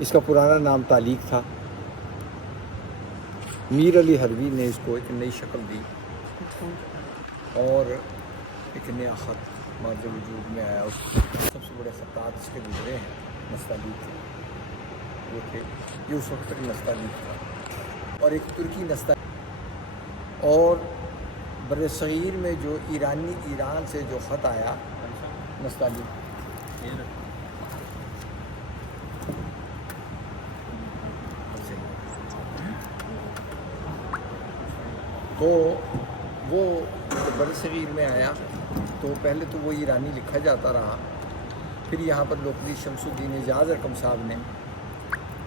اس کا پرانا نام تعلیق تھا. میر علی حروی نے اس کو ایک نئی شکل دی اور ایک نیا خط مارج وجود میں آیا. سب سے بڑے خطات اس کے گزرے ہیں نستعلیق کے، وہ تھے یہ اس وقت تک نستعلیق تھا، اور ایک ترکی نستعلیق. اور بر صغیر میں جو ایران سے جو خط آیا نستعلیق، تو وہ بر صغیر میں آیا تو پہلے تو وہ ایرانی لکھا جاتا رہا. پھر یہاں پر لوکلی شمس الدین اعجاز ارقم صاحب نے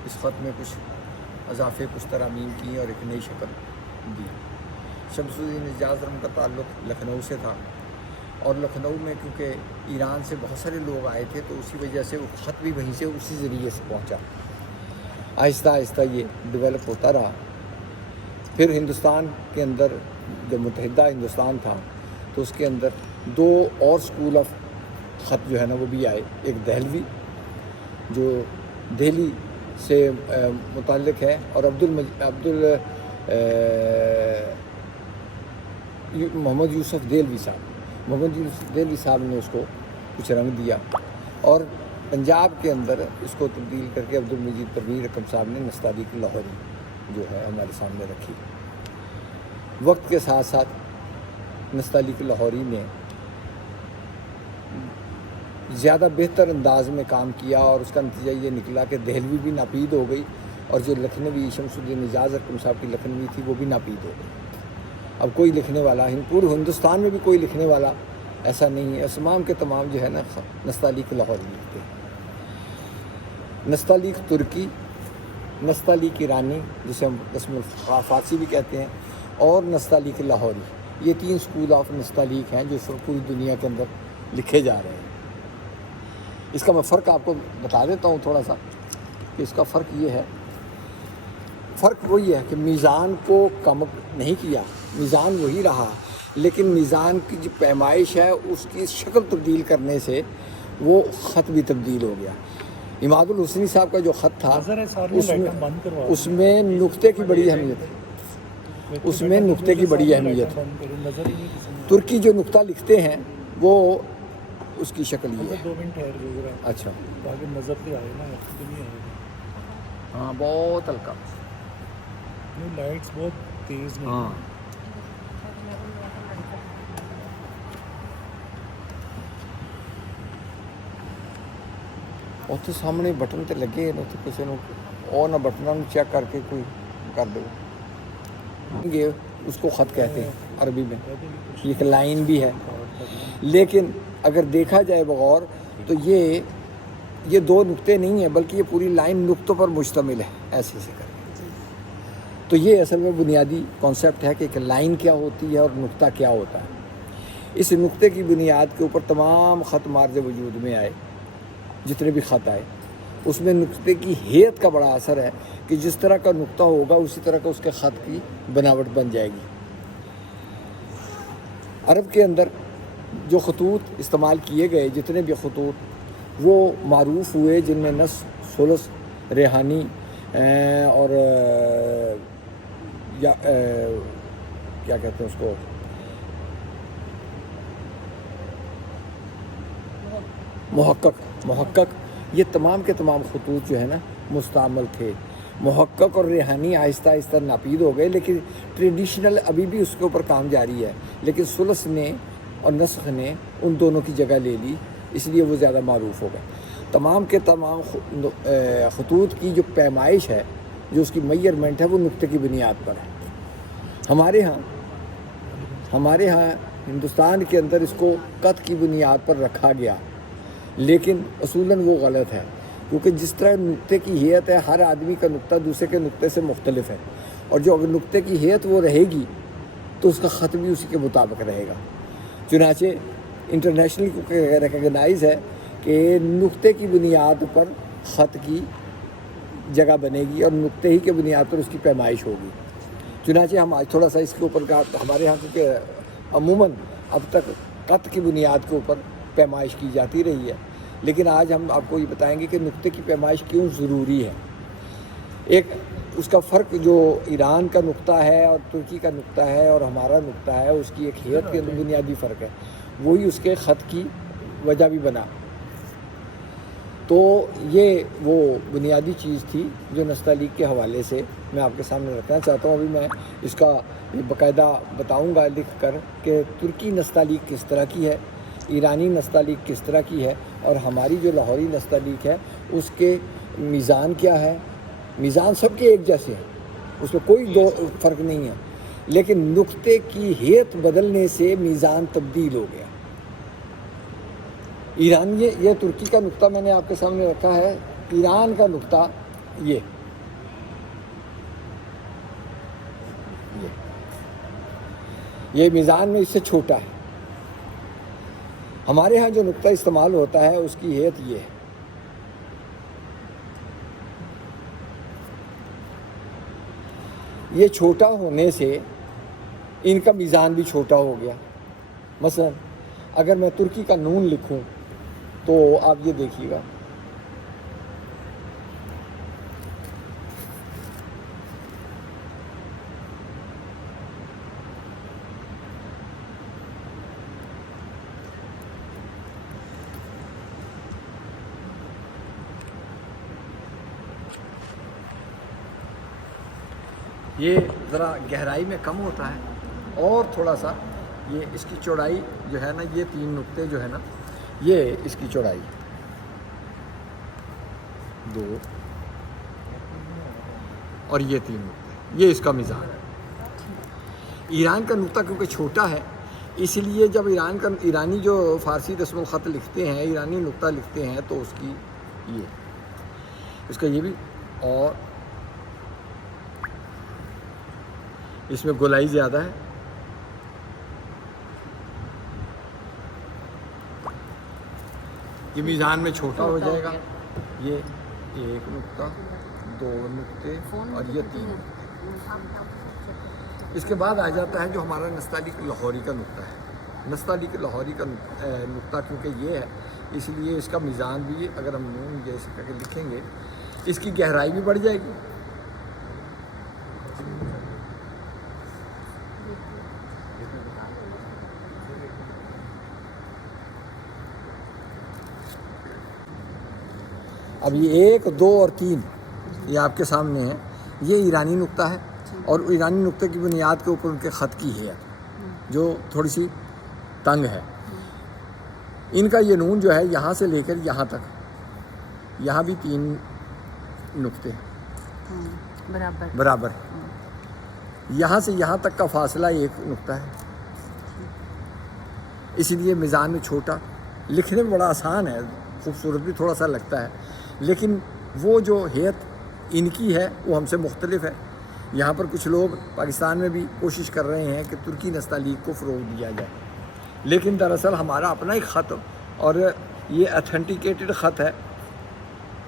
اس خط میں کچھ اضافے، کچھ ترامیم کی اور ایک نئی شکل دی. شمس الدین اعجاز ارقم کا تعلق لکھنؤ سے تھا، اور لکھنؤ میں کیونکہ ایران سے بہت سارے لوگ آئے تھے تو اسی وجہ سے وہ خط بھی وہیں سے اسی ذریعے سے پہنچا. آہستہ آہستہ یہ ڈیولپ ہوتا رہا. پھر ہندوستان کے اندر جب متحدہ ہندوستان تھا تو اس کے اندر دو اور سکول آف خط جو ہے نا وہ بھی آئے. ایک دہلوی جو دہلی سے متعلق ہے، اور محمد یوسف دہلوی صاحب نے اس کو کچھ رنگ دیا، اور پنجاب کے اندر اس کو تبدیل کر کے عبدالمجید پروین رقم صاحب نے نستعلیق لاہوری جو ہے ہمارے سامنے رکھی. وقت کے ساتھ ساتھ نستعلیق لاہوری نے زیادہ بہتر انداز میں کام کیا، اور اس کا نتیجہ یہ نکلا کہ دہلوی بھی ناپید ہو گئی، اور جو لکھنوی شمس الدین اعجاز ارقم صاحب کی لکھنوی تھی وہ بھی ناپید ہو گئی. اب کوئی لکھنے والا پورے ہندوستان میں بھی کوئی لکھنے والا ایسا نہیں ہے. تمام کے تمام جو ہے نا نستعلیق لاہوری لکھتے ہیں. نستعلیق ترکی، نستعلیق ایرانی جسے ہم رسم الفارسی بھی کہتے ہیں، اور نستعلیق لاہوری، یہ تین سکول آف نستعلیق ہیں جو پوری دنیا کے اندر لکھے جا رہے ہیں. اس کا میں فرق آپ کو بتا دیتا ہوں تھوڑا سا کہ اس کا فرق یہ ہے. فرق وہی ہے کہ میزان کو کم نہیں کیا، میزان وہی رہا، لیکن میزان کی جو پیمائش ہے اس کی شکل تبدیل کرنے سے وہ خط بھی تبدیل ہو گیا. عماد الحسنی صاحب کا جو خط تھا اس میں نقطے کی بڑی اہمیت ہے، اس میں نقطے کی بڑی اہمیت ہے. ترکی جو نقطہ لکھتے ہیں وہ اس کی شکل یہ ہے. اچھا ہاں بہت ہلکا، لائٹس بہت تیز میں. ہاں ਉੱਥੇ ਸਾਹਮਣੇ ਬਟਨ ਤੇ ਲੱਗੇ ਨੇ, ਉੱਥੇ ਕਿਸੇ ਨੂੰ اور نہ بٹنوں چیک کر کے کوئی کر دو. یہ اس کو خط کہتے ہیں عربی میں، ایک لائن بھی ہے. لیکن اگر دیکھا جائے بغور تو یہ دو نقطے نہیں ہیں بلکہ یہ پوری لائن نقطوں پر مشتمل ہے. ایسے کر کے تو یہ اصل میں بنیادی کانسیپٹ ہے کہ ایک لائن کیا ہوتی ہے اور نقطہ کیا ہوتا ہے. اس نقطے کی بنیاد کے اوپر تمام خط مارج وجود میں آئے، جتنے بھی خط آئے. اس میں نقطے کی ہیئت کا بڑا اثر ہے کہ جس طرح کا نقطہ ہوگا اسی طرح کا اس کے خط کی بناوٹ بن جائے گی. عرب کے اندر جو خطوط استعمال کیے گئے، جتنے بھی خطوط وہ معروف ہوئے، جن میں نص، ثلث، ریحانی اور کیا کہتے ہیں اس کو، محقق، یہ تمام کے تمام خطوط جو ہے نا مستعمل تھے. محقق اور ریحانی آہستہ آہستہ ناپید ہو گئے، لیکن ٹریڈیشنل ابھی بھی اس کے اوپر کام جاری ہے. لیکن ثلث نے اور نسخ نے ان دونوں کی جگہ لے لی، اس لیے وہ زیادہ معروف ہو گئے. تمام کے تمام خطوط کی جو پیمائش ہے، جو اس کی میئرمنٹ ہے، وہ نقطے کی بنیاد پر ہے. ہمارے ہاں ہندوستان کے اندر اس کو قط کی بنیاد پر رکھا گیا، لیکن اصولاً وہ غلط ہے، کیونکہ جس طرح نقطے کی ہیئت ہے، ہر آدمی کا نقطہ دوسرے کے نقطے سے مختلف ہے، اور جو اگر نقطے کی ہیئت وہ رہے گی تو اس کا خط بھی اسی کے مطابق رہے گا. چنانچہ انٹرنیشنلی ریکگنائز ہے کہ نقطے کی بنیاد پر خط کی جگہ بنے گی اور نقطے ہی کے بنیاد پر اس کی پیمائش ہوگی. چنانچہ ہم آج تھوڑا سا اس کے اوپر ہمارے یہاں کیونکہ عموماً اب تک قط کی بنیاد کے اوپر پیمائش کی جاتی رہی ہے، لیکن آج ہم آپ کو یہ بتائیں گے کہ نقطے کی پیمائش کیوں ضروری ہے. ایک اس کا فرق جو ایران کا نقطہ ہے اور ترکی کا نقطہ ہے اور ہمارا نقطہ ہے، اس کی ایک ہیت کے اندر بنیادی فرق ہے. وہی اس کے خط کی وجہ بھی بنا. تو یہ وہ بنیادی چیز تھی جو نستعلیق کے حوالے سے میں آپ کے سامنے رکھنا چاہتا ہوں. ابھی میں اس کا باقاعدہ بتاؤں گا لکھ کر کہ ترکی نستعلیق کس طرح کی ہے، ایرانی نستعلیق کس طرح کی ہے، اور ہماری جو لاہوری نستعلیق ہے اس کے میزان کیا ہے. میزان سب کے ایک جیسے ہیں، اس میں کوئی دو فرق نہیں ہے، لیکن نقطے کی ہیت بدلنے سے میزان تبدیل ہو گیا. ایران یہ ترکی کا نقطہ میں نے آپ کے سامنے رکھا ہے. ایران کا نقطہ یہ میزان میں اس سے چھوٹا ہے. ہمارے ہاں جو نقطہ استعمال ہوتا ہے اس کی ہیت یہ ہے. یہ چھوٹا ہونے سے ان کا میزان بھی چھوٹا ہو گیا. مثلا اگر میں ترکی کا نون لکھوں تو آپ یہ دیکھیے گا، یہ ذرا گہرائی میں کم ہوتا ہے اور تھوڑا سا یہ اس کی چوڑائی جو ہے نا، یہ 3 نقطے جو ہے نا، یہ اس کی چوڑائی 2 اور یہ 3 نقطے، یہ اس کا میزان ہے. ایران کا نقطہ کیونکہ چھوٹا ہے، اس لیے جب ایرانی جو فارسی رسم الخط لکھتے ہیں، ایرانی نقطہ لکھتے ہیں، تو اس کی اس کا یہ بھی، اور اس میں گولائی زیادہ ہے. یہ میزان میں چھوٹا ہو جائے گا. یہ 1 نقطہ، 2 نقطے اور یہ 3 نقطے. اس کے بعد آ جاتا ہے جو ہمارا نستعلیق لاہوری کا نقطہ ہے. نستعلیق لاہوری کا نقطہ کیونکہ یہ ہے، اس لیے اس کا میزان بھی، اگر ہم نون جیسے کر کے لکھیں گے، اس کی گہرائی بھی بڑھ جائے گی. اب یہ 1، 2 اور 3 یہ آپ کے سامنے ہے. یہ ایرانی نقطہ ہے، اور ایرانی نقطے کی بنیاد کے اوپر ان کے خط کی ہے جو تھوڑی سی تنگ ہے. ان کا یہ نون جو ہے یہاں سے لے کر یہاں تک، یہاں بھی 3 نقطے برابر. یہاں سے یہاں تک کا فاصلہ 1 نقطہ ہے. اس لیے میزان میں چھوٹا، لکھنے میں بڑا آسان ہے، خوبصورت بھی تھوڑا سا لگتا ہے، لیکن وہ جو ہیت ان کی ہے وہ ہم سے مختلف ہے. یہاں پر کچھ لوگ پاکستان میں بھی کوشش کر رہے ہیں کہ ترکی نستعلیق کو فروغ دیا جائے، لیکن دراصل ہمارا اپنا ہی خط، اور یہ اتھینٹیکیٹڈ خط ہے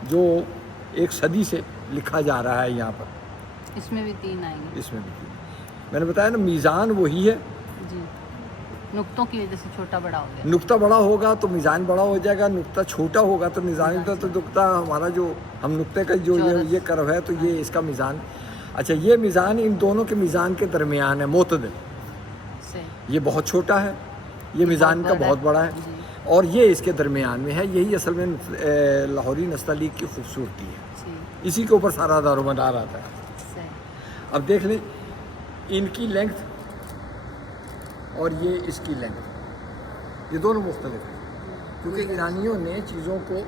جو 1 صدی سے لکھا جا رہا ہے. یہاں پر اس میں بھی 3 آئیں گے. اس میں بھی 3. میں نے بتایا نا، میزان وہی ہے جی، نقطوں کی وجہ سے چھوٹا بڑا ہو گیا. نقطہ بڑا ہوگا تو میزان بڑا ہو جائے گا، نقطہ چھوٹا ہوگا تو میزان. تو نقطہ ہمارا جو ہم نقطے کا جو یہ کرو ہے، تو یہ اس کا میزان. اچھا، یہ میزان ان دونوں کے میزان کے درمیان ہے، معتدل. یہ بہت چھوٹا ہے، یہ میزان کا بہت بڑا ہے، اور یہ اس کے درمیان میں ہے. یہی اصل میں لاہوری نستعلیق کی خوبصورتی ہے. اسی کے اوپر سارا دار و مدار آتا ہے. اب دیکھ لیں ان کی لینگتھ اور یہ اس کی لینگتھ، یہ دونوں مختلف ہیں، کیونکہ ایرانیوں نے چیزوں کو،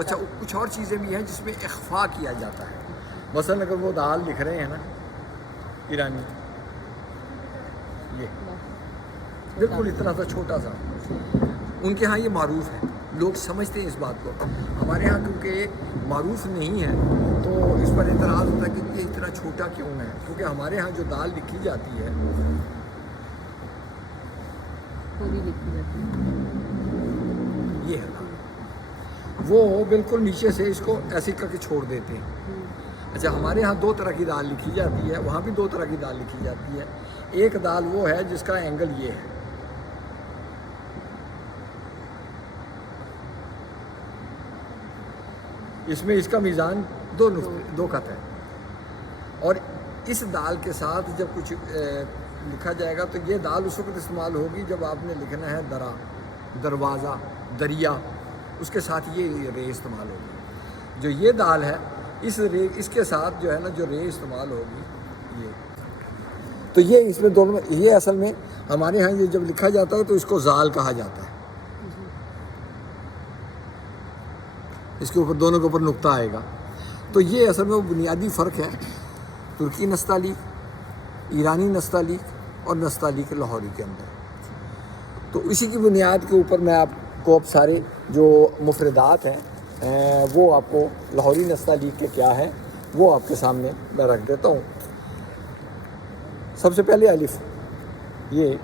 اچھا کچھ اور چیزیں بھی ہیں جس میں اخفا کیا جاتا ہے. مثلا اگر وہ دال لکھ رہے ہیں نا ایرانی، یہ بالکل اتنا سا چھوٹا سا، ان کے ہاں یہ معروف ہے، لوگ سمجھتے ہیں اس بات کو. ہمارے ہاں کیونکہ معروف نہیں ہے تو اس پر اعتراض ہوتا ہے کہ یہ اتنا چھوٹا کیوں ہے، کیونکہ ہمارے ہاں جو دال لکھی جاتی ہے یہ ہے دال، وہ بالکل نیچے سے اس کو ایسے کر کے چھوڑ دیتے ہیں. اچھا، ہمارے ہاں 2 طرح کی دال لکھی جاتی ہے، وہاں بھی 2 طرح کی دال لکھی جاتی ہے. ایک دال وہ ہے جس کا اینگل یہ ہے، اس میں اس کا میزان دو خط ہے، اور اس دال کے ساتھ جب کچھ لکھا جائے گا تو یہ دال اس وقت استعمال ہوگی جب آپ نے لکھنا ہے درا، دروازہ، دریا، اس کے ساتھ یہ رے استعمال ہوگی۔ جو یہ دال ہے اس کے ساتھ جو ہے نا جو رے استعمال ہوگی یہ، تو یہ اس میں دونوں، یہ اصل میں ہمارے ہاں یہ جب لکھا جاتا ہے تو اس کو زال کہا جاتا ہے، اس کے اوپر دونوں کے اوپر نقطہ آئے گا۔ تو یہ اصل میں وہ بنیادی فرق ہے ترکی نستعلیق، ایرانی نستعلیق اور نستعلیق لاہوری کے اندر۔ تو اسی کی بنیاد کے اوپر میں آپ کو اب سارے جو مفردات ہیں وہ آپ کو لاہوری نستعلیق کے کیا ہیں وہ آپ کے سامنے میں رکھ دیتا ہوں۔ سب سے پہلے الف، یہ ہے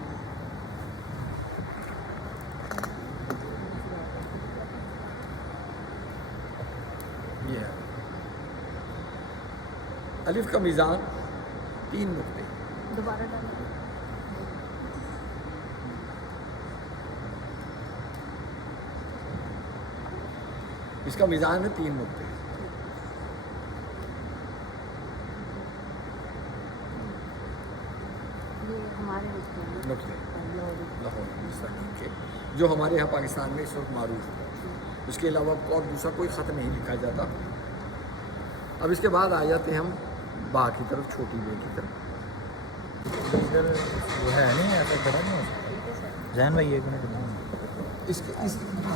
الف کا میزان 3 نقطے، دوبارہ ڈالیں۔ اس کا میزان ہے 3 نقطے۔ یہ ہمارے نقطے لاہور کے جو ہمارے یہاں پاکستان میں اس وقت معروف ہے، اس کے علاوہ اور دوسرا کوئی خط نہیں لکھا جاتا۔ اب اس کے بعد آ جاتے ہیں ہم با کی طرف، چھوٹی بے کی طرف۔ وہ ہے نہیں ایسا بڑا نہیں ہو سکتا ذہن بھائی، ایک منٹ اس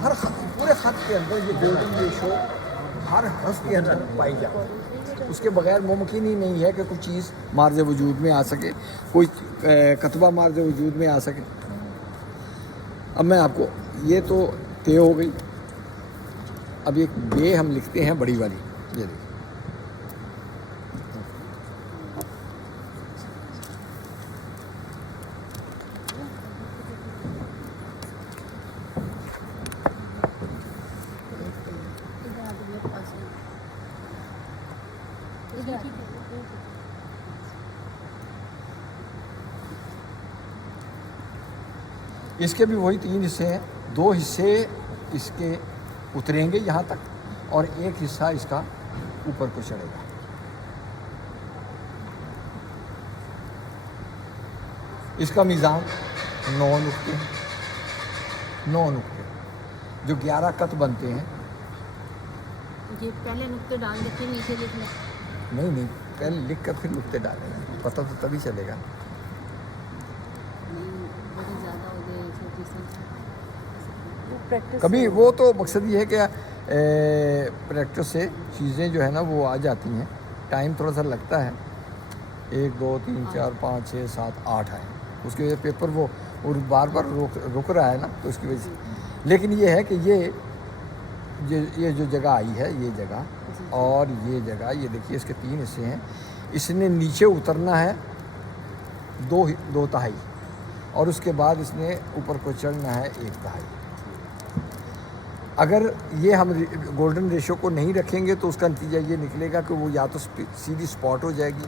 ہر خط، پورے خط کے اندر یہ گولڈن ریشو ہر حرف کے اندر پائی جاتی ہے، اس کے بغیر ممکن ہی نہیں ہے کہ کوئی چیز مارز وجود میں آ سکے، کوئی کتبہ مارز وجود میں آ سکے۔ اب میں آپ کو، یہ تو طے ہو گئی، اب ایک بے ہم لکھتے ہیں بڑی والی، یہ دیکھیں اس کے بھی وہی 3 حصے ہیں، 2 حصے اس کے اتریں گے یہاں تک اور ایک حصہ اس کا اوپر کو چڑھے گا۔ اس کا میزان 9 نقطے، 9 نقطے جو 11 خط بنتے ہیں۔ یہ پہلے نقطے ڈال دیتے نیچے لکھنے، نہیں پہلے لکھ کر پھر نقطے ڈالیں گے، پتہ تو تبھی چلے گا۔ بہت زیادہ ہو گئے چھوٹی سی کبھی وہ تو مقصد یہ ہے کہ پریکٹس سے چیزیں جو ہے نا وہ آ جاتی ہیں، ٹائم تھوڑا سا لگتا ہے، 1 2 3 4 5 6 7 8 آئے، اس کی وجہ سے پیپر وہ اور بار بار رک رہا ہے نا، تو اس کی وجہ سے۔ لیکن یہ ہے کہ یہ جو جگہ آئی ہے، یہ جگہ اور یہ جگہ، یہ دیکھیے اس کے 3 حصے ہیں، اس نے نیچے اترنا ہے 2 تہائی، اور اس کے بعد اس نے اوپر کو چڑھنا ہے 1 تہائی۔ اگر یہ ہم گولڈن ریشو کو نہیں رکھیں گے تو اس کا نتیجہ یہ نکلے گا کہ وہ یا تو سیدھی سپاٹ ہو جائے گی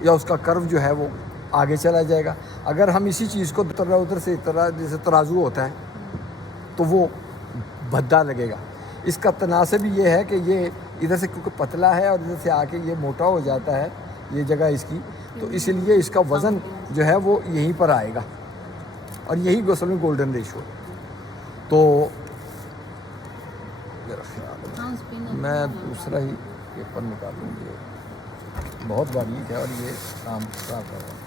یا اس کا کرو جو ہے وہ آگے چلا جائے گا۔ اگر ہم اسی چیز کو ادھر سے جیسے ترازو ہوتا ہے تو وہ بھدا لگے گا۔ اس کا تناسب یہ ہے کہ یہ ادھر سے کیونکہ پتلا ہے اور ادھر سے آ کے یہ موٹا ہو جاتا ہے یہ جگہ اس کی، تو اس لیے اس کا وزن جو ہے وہ یہیں پر آئے گا، اور یہی اصل میں گولڈن ریشو۔ تو میرا خیال ہے میں دوسرا ہی پیپر نکالوں گی، بہت باریک ہے اور یہ کام خراب کر رہا ہے۔